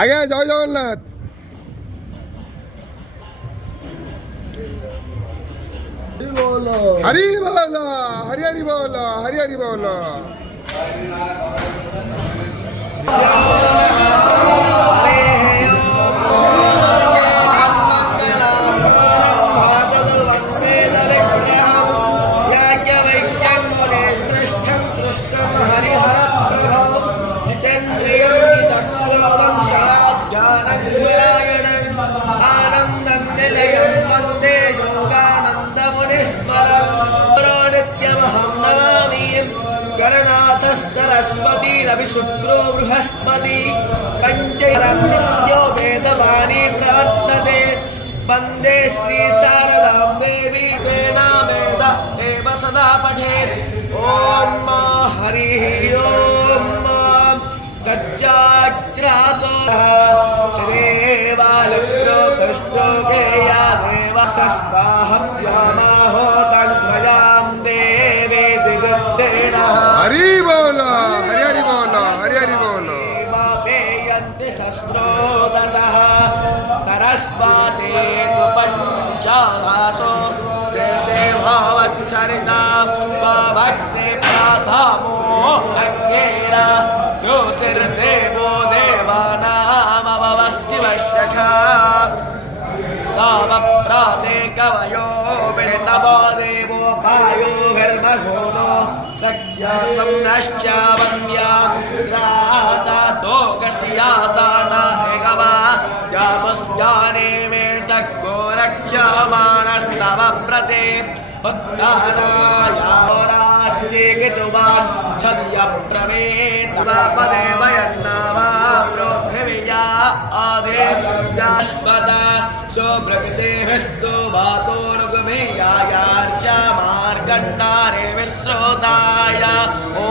আগে জয় জগন্নাথ। হরি বল, হরি হরি বল, হরি হরি বল। सरस्वती रवि शुक्रो बृहस्पति पंचयो वेदवाणी प्रार्थते वंदे श्री शारदां देवी वेदामेद एव सदा पठेत्। ओम हरिः ओम गज्जाग्रातो श्रीवालप्रोकृष्टो गेया देवशस्ताहं यामाहो तन्त्रयां देवी दिगन्तेन हरि बोल, हरि हरि बोल, हरि हरि बोल। शस्त्रोदशः सरस्वती तु पञ्चासो देशे भवच्छरिता भक्ति प्रथमो अज्ञेन योऽसिर्देवो देवानामवस्य वश्यखा तावप्राते कवयो वेतवो देवो पायो धर्मघोनो सख्यात्मं नश्च वन्द्यां राता दोकस्यादाना एगवा यामस्याने मे सक्को रक्ष्यमाणस्तवप्रते उत्तानायाराज्ये कितुवान् छद्यप्रमेतपदेव यन्नावाप्रोद्भिया आदेव्यास्पद सोभृगदेभिस्तु वातोरुगमेयायार्च मार्कण्डारे विश्रोताय। ॐ